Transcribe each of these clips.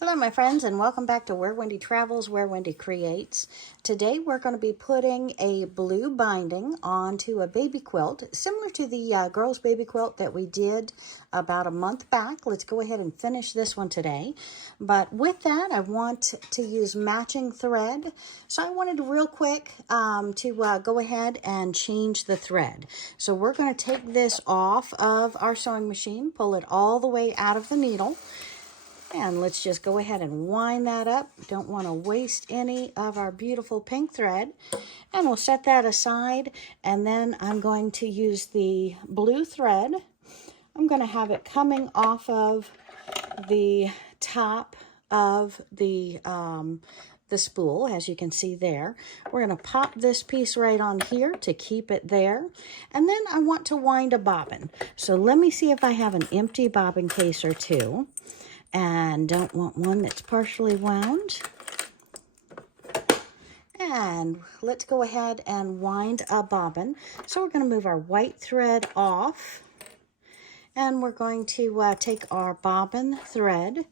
Hello my friends, and welcome back to Where Wendy Travels, Where Wendy Creates. Today we're going to be putting a blue binding onto a baby quilt, similar to the girls baby quilt that we did about a month back. Let's go ahead and finish this one today. But with that, I want to use matching thread. So I wanted real quick to go ahead and change the thread. So we're going to take this off of our sewing machine, pull it all the way out of the needle. And let's just go ahead and wind that up. Don't want to waste any of our beautiful pink thread. And we'll set that aside. And then I'm going to use the blue thread. I'm going to have it coming off of the top of the spool, as you can see there. We're going to pop this piece right on here to keep it there. And then I want to wind a bobbin. So let me see if I have an empty bobbin case or two. And don't want one that's partially wound. And let's go ahead and wind a bobbin. So we're going to move our white thread off. And we're going to take our bobbin thread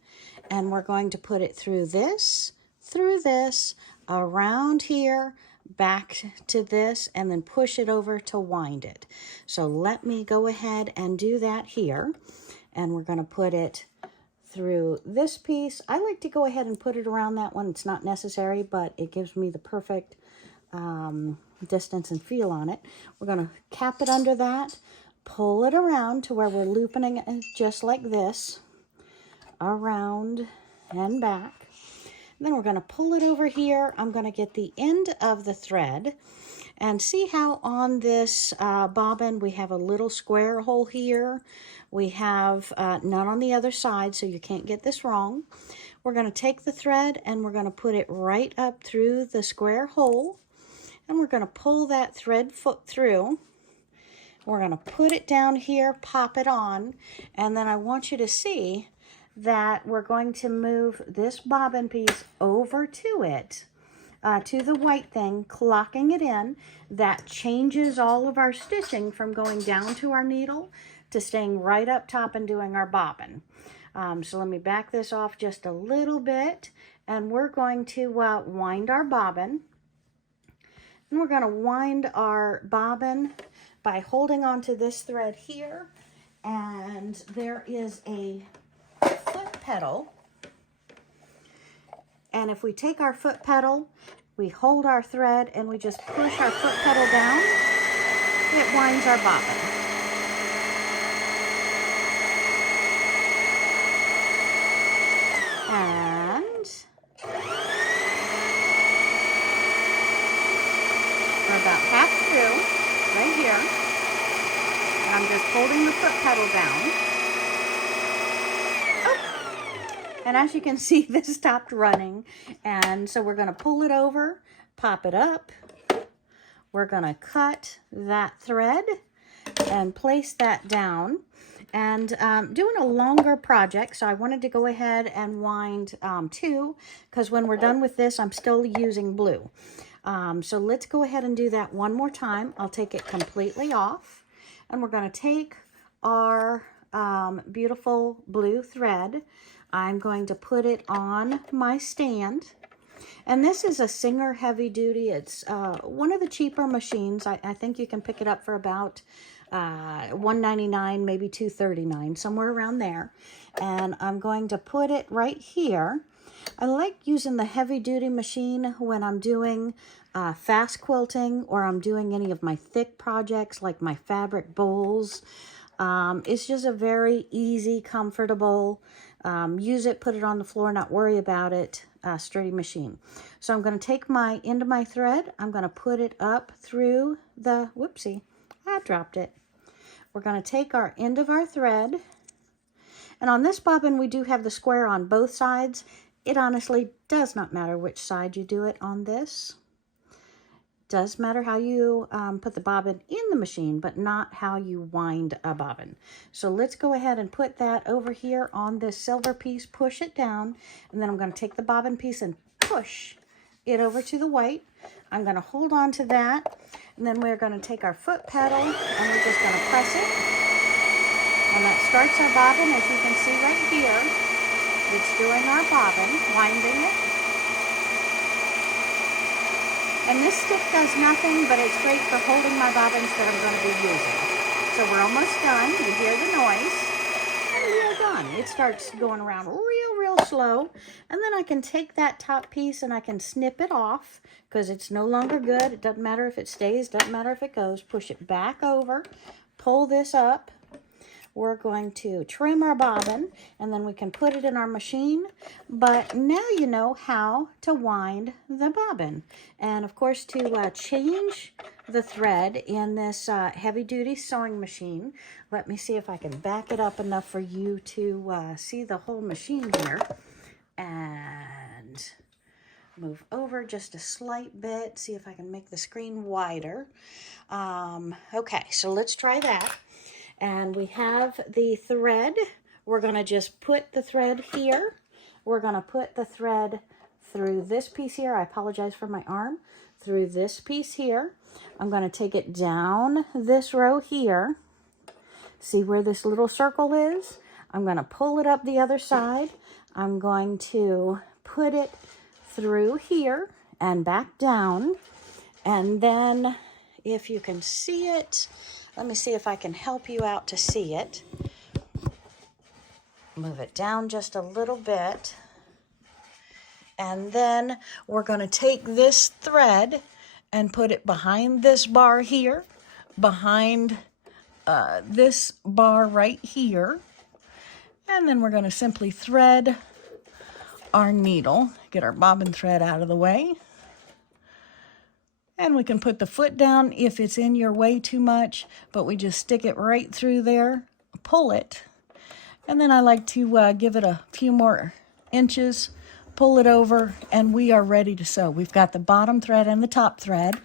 and we're going to put it through this, around here, back to this, and then push it over to wind it. So let me go ahead and do that here. And we're going to put it through this piece. I like to go ahead and put it around that one. It's not necessary, but it gives me the perfect distance and feel on it. We're going to cap it under that, pull it around to where we're looping it just like this, around and back. And then we're going to pull it over here. I'm going to get the end of the thread and see how on this bobbin we have a little square hole here. We have none on the other side, so you can't get this wrong. We're going to take the thread and we're going to put it right up through the square hole. And we're going to pull that thread foot through. We're going to put it down here, pop it on, and then I want you to see that we're going to move this bobbin piece over to it. To the white thing, clocking it in. That changes all of our stitching from going down to our needle to staying right up top and doing our bobbin. So let me back this off just a little bit, and we're going to wind our bobbin. And we're going to wind our bobbin by holding onto this thread here, and there is a foot pedal. And if we take our foot pedal, we hold our thread and we just push our foot pedal down, it winds our bobbin. And we're about half through, right here. And I'm just holding the foot pedal down. And as you can see, this stopped running. And so we're going to pull it over, pop it up. We're going to cut that thread and place that down. And doing a longer project, so I wanted to go ahead and wind two, because when we're done with this, I'm still using blue. So let's go ahead and do that one more time. I'll take it completely off. And we're going to take our beautiful blue thread. I'm going to put it on my stand. And this is a Singer Heavy Duty. It's one of the cheaper machines. I think you can pick it up for about $1.99, maybe $2.39, somewhere around there. And I'm going to put it right here. I like using the heavy duty machine when I'm doing fast quilting, or I'm doing any of my thick projects like my fabric bowls. It's just a very easy, comfortable, use it, put it on the floor, not worry about it, sturdy machine. So I'm going to take my end of my thread, I'm going to put it up through the, whoopsie, I dropped it. We're going to take our end of our thread, and on this bobbin we do have the square on both sides. It honestly does not matter which side you do it on this. Does matter how you put the bobbin in the machine, but not how you wind a bobbin. So let's go ahead and put that over here on this silver piece, push it down, and then I'm going to take the bobbin piece and push it over to the white. I'm going to hold on to that, and then we're going to take our foot pedal and we're just going to press it. And that starts our bobbin, as you can see right here. It's doing our bobbin, winding it. And this stick does nothing, but it's great for holding my bobbins that I'm going to be using. So we're almost done. You hear the noise. And we are done. It starts going around real slow. And then I can take that top piece and I can snip it off because it's no longer good. It doesn't matter if it stays, doesn't matter if it goes. Push it back over, pull this up. We're going to trim our bobbin and then we can put it in our machine. But now you know how to wind the bobbin. And of course, to change the thread in this heavy-duty sewing machine, let me see if I can back it up enough for you to see the whole machine here. And move over just a slight bit, see if I can make the screen wider. Okay, so let's try that. And we have the thread. We're going to just put the thread here. We're going to put the thread through this piece here. I apologize for my arm. Through this piece here. I'm going to take it down this row here. See where this little circle is? I'm going to pull it up the other side. I'm going to put it through here and back down. And then if you can see it, let me see if I can help you out to see it. Move it down just a little bit. And then we're going to take this thread and put it behind this bar here, behind this bar right here. And then we're going to simply thread our needle, get our bobbin thread out of the way. And we can put the foot down if it's in your way too much, but we just stick it right through there, pull it, and then I like to give it a few more inches, pull it over, and we are ready to sew. We've got the bottom thread and the top thread,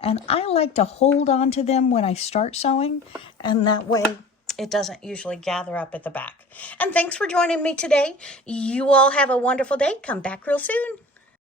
and I like to hold on to them when I start sewing, and that way it doesn't usually gather up at the back. And thanks for joining me today. You all have a wonderful day. Come back real soon.